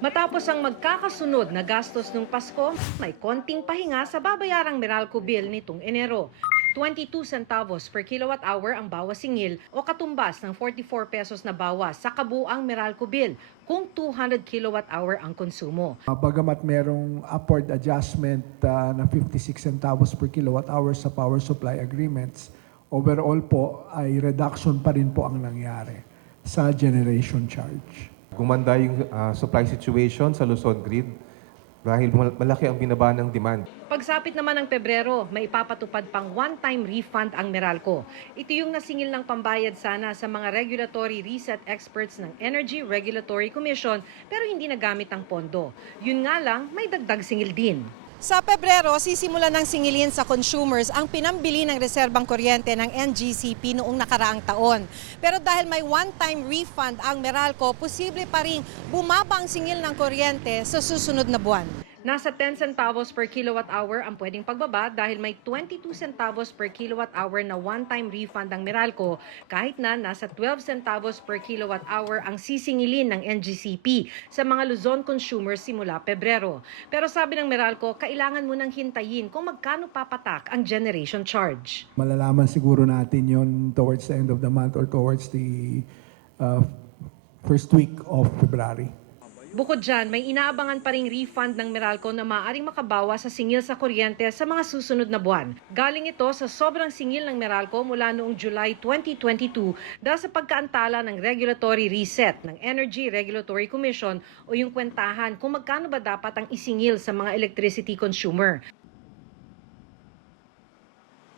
Matapos ang magkakasunod na gastos ng Pasko, may konting pahinga sa babayarang Meralco bill nitong Enero. 22 centavos per kilowatt hour ang bawas singil o katumbas ng 44 pesos na bawas sa kabuang Meralco bill kung 200 kilowatt hour ang konsumo. Bagamat merong upward adjustment na 56 centavos per kilowatt hour sa power supply agreements, overall po ay reduction pa rin po ang nangyari sa generation charge. Gumanda yung supply situation sa Luzon Grid dahil malaki ang binaba ng demand. Pagsapit naman ng Pebrero, may ipapatupad pang one-time refund ang Meralco. Ito yung nasingil ng pambayad sana sa mga regulatory reset experts ng Energy Regulatory Commission pero hindi nagamit ang pondo. Yun nga lang, may dagdag singil din. Sa Pebrero, sisimulan ng singilin sa consumers ang pinambili ng reserbang kuryente ng NGCP noong nakaraang taon. Pero dahil may one-time refund ang Meralco, posible pa rin bumaba ang singil ng kuryente sa susunod na buwan. Nasa 10 centavos per kilowatt hour ang pwedeng pagbaba dahil may 22 centavos per kilowatt hour na one-time refund ang Meralco kahit na nasa 12 centavos per kilowatt hour ang sisingilin ng NGCP sa mga Luzon consumers simula Pebrero. Pero sabi ng Meralco, kailangan munang hintayin kung magkano papatak ang generation charge. Malalaman siguro natin yon towards the end of the month or towards the first week of February. Bukod dyan, may inaabangan pa ring refund ng Meralco na maaaring makabawa sa singil sa kuryente sa mga susunod na buwan. Galing ito sa sobrang singil ng Meralco mula noong July 2022 dahil sa pagkaantala ng regulatory reset ng Energy Regulatory Commission o yung kwentahan kung magkano ba dapat ang isingil sa mga electricity consumer.